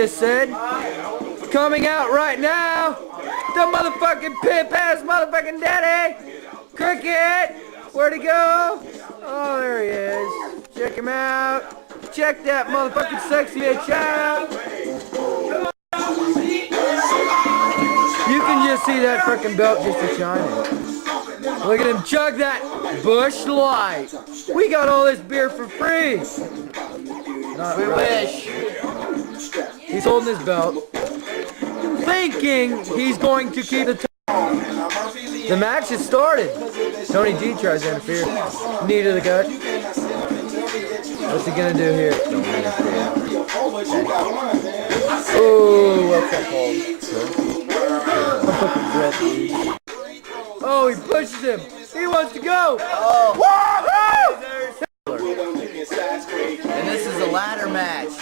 just said. Coming out right now, the motherfucking pimp-ass motherfucking daddy, Krikit. Where'd he go? Oh, there he is. Check him out. Check that motherfucking sexy bitch out. You can just see that freaking belt just a shining. Look at him chug that Bush Light. We got all this beer for free. Not we wish. He's holding his belt, thinking he's going to keep the The match has started. Tony D tries to interfere. Knee to the gut. What's he gonna do here? Oh, what's that called? Oh, he pushes him. He wants to go. Oh. And this is a ladder match.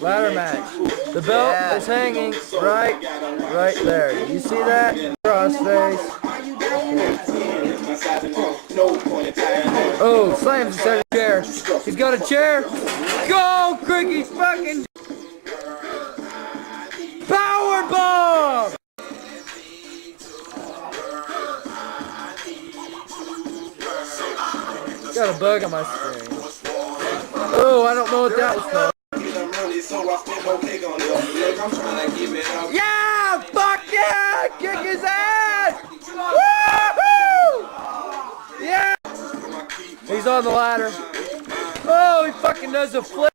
Ladder match. The belt is hanging right there. You see that? Crossface. Oh, slams the chair. He's got a chair. Go, Krikit fucking power bomb! Got a bug on my screen. Oh, I don't know what that was called. Yeah! Fuck yeah! Kick his ass! Woohoo! Yeah! He's on the ladder. Oh, he fucking does a flip.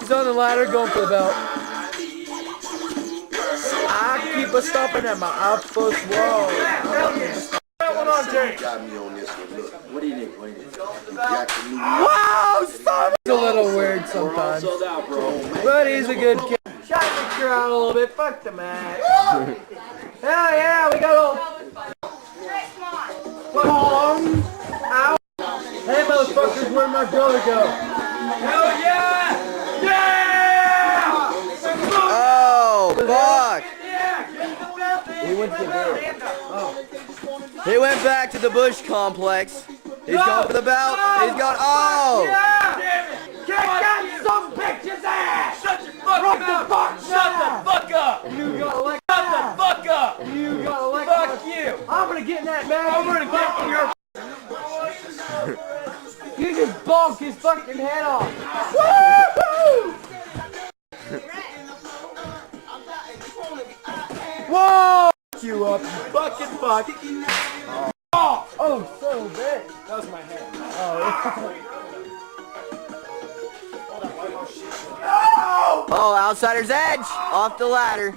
He's on the ladder going for the belt. I keep a stomping at my upper wall. What do you need? Wow, son! He's a little weird sometimes, but he's a good kid. Shut the crowd a little bit. Fuck the match. Hell yeah, we got a long out. Hey, motherfuckers, where'd my brother go? Hell yeah! Yeah! Oh, fuck! He went to the He went back to the Bush complex. He's going for the belt. He's going. Oh! Yeah! Kick that some bitch's ass! Shut the fuck up! Shut the fuck up! You got elected. Shut the fuck up! You got elected. Fuck you! I'm gonna get in that match. I'm gonna get in your. You just bonked his fucking head off. Woo-hoo! Whoa! You up, you fucking fuck. Oh, so big. That was my hand. Oh, outsider's edge off the ladder.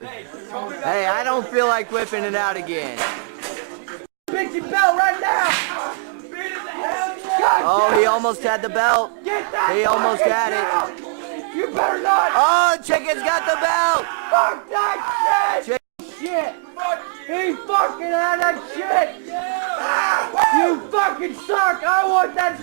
Hey, I don't feel like whipping it out again. Pick your belt right now. Oh, he almost had the belt. He almost had it. You better not. Oh, Chicken's got the belt. Fuck that shit. Shit. He fucking had that shit. You fucking suck. I want that.